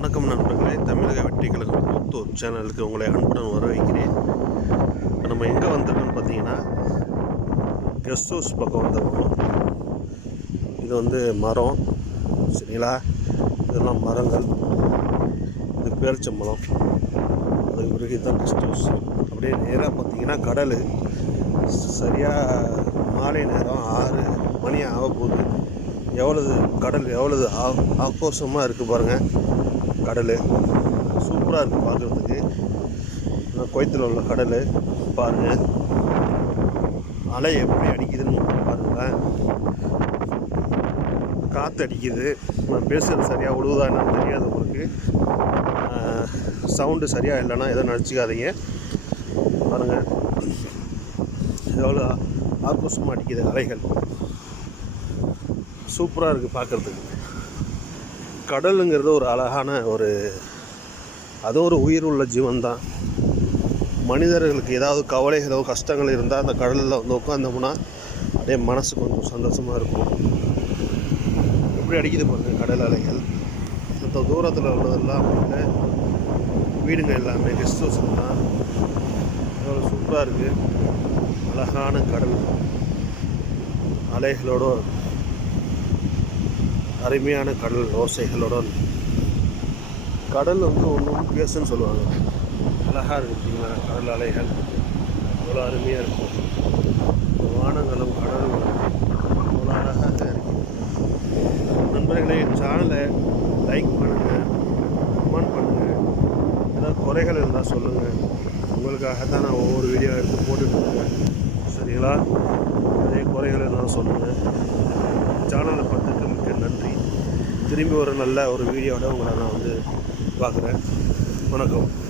வணக்கம் நண்பர்களே. தமிழக வெற்றி கழகம் சேனலுக்கு உங்களை அன்புடன் வரவேற்கிறேன். நம்ம எங்கே வந்திருக்கோம்னு பார்த்தீங்கன்னா கெஸ்ட் ஹவுஸ் பக்கம் வந்திருக்கோம். இது வந்து மரம் சரிங்களா? இதெல்லாம் மரங்கள். இது பேரிச்சம்பளம் அதுக்கு பிறகு இதுதான் கெஸ்ட் ஹவுஸ் அப்படியே நேராக பார்த்தீங்கன்னா கடல். சரியாக மாலை நேரம் ஆறு மணி ஆக போகுது எவ்வளவு கடல் எவ்வளவு ஆ- ஆக்ரோஷமாக இருக்குது பாருங்கள் கடல். சூப்பராக இருக்குது பார்க்குறதுக்கு குவைத்தில் உள்ள கடல் பாருங்கள் அலை எப்படி அடிக்குதுன்னு பாருங்களேன் காற்று அடிக்குது. நான் பேசுகிறது சரியாக விழுவுதா என்னன்னு தெரியாது உங்களுக்கு. சவுண்டு சரியாக இல்லைன்னா எதுவும் நினச்சிக்காதீங்க. பாருங்கள் எவ்வளோ ஆக்ரோஷமாக அடிக்குது அலைகள். சூப்பராக இருக்குது பார்க்குறதுக்கு கடலுங்கிறது ஒரு அழகான ஒரு அது ஒரு உயிர் உள்ள ஜீவன் தான் மனிதர்களுக்கு ஏதாவது கவலைகளோ கஷ்டங்கள் இருந்தால் அந்த கடலில் வந்து உட்காந்தோம்னா அப்படியே மனசு கொஞ்சம் சந்தோஷமாக இருக்கும். எப்படி அடிக்குது பாருங்கள் கடல் அலைகள். மற்ற தூரத்தில் உள்ளதெல்லாம் வந்து வீடுங்க எல்லாமே கெஸ்ட் ஹவுஸ் தான் சூப்பராக இருக்குது அழகான கடல். அலைகளோட அருமையான கடல் ஓசைகளுடன். கடல் வந்து ஒன்று ஒன்று பேசுன்னு சொல்லுவாங்க. அழகாக இருக்கு பார்த்தீங்களா கடல் அலைகள். அவ்வளோ அருமையாக இருக்கும். வானங்களும் கடலும் அவ்வளோ அழகாக இருக்கு. நண்பர்களே என் சேனலை லைக் பண்ணுங்கள் கமெண்ட் பண்ணுங்கள் ஏதாவது குறைகள் இருந்தால் சொல்லுங்கள் உங்களுக்காக தான் நான் ஒவ்வொரு வீடியோ எடுத்து போட்டுட்ருக்கேன் சரிங்களா? அதே குறைகள் இருந்தால் சொல்லுங்கள் திரும்பி ஒரு நல்ல ஒரு வீடியோட உங்களை நான் வந்து பார்க்குறேன். வணக்கம்.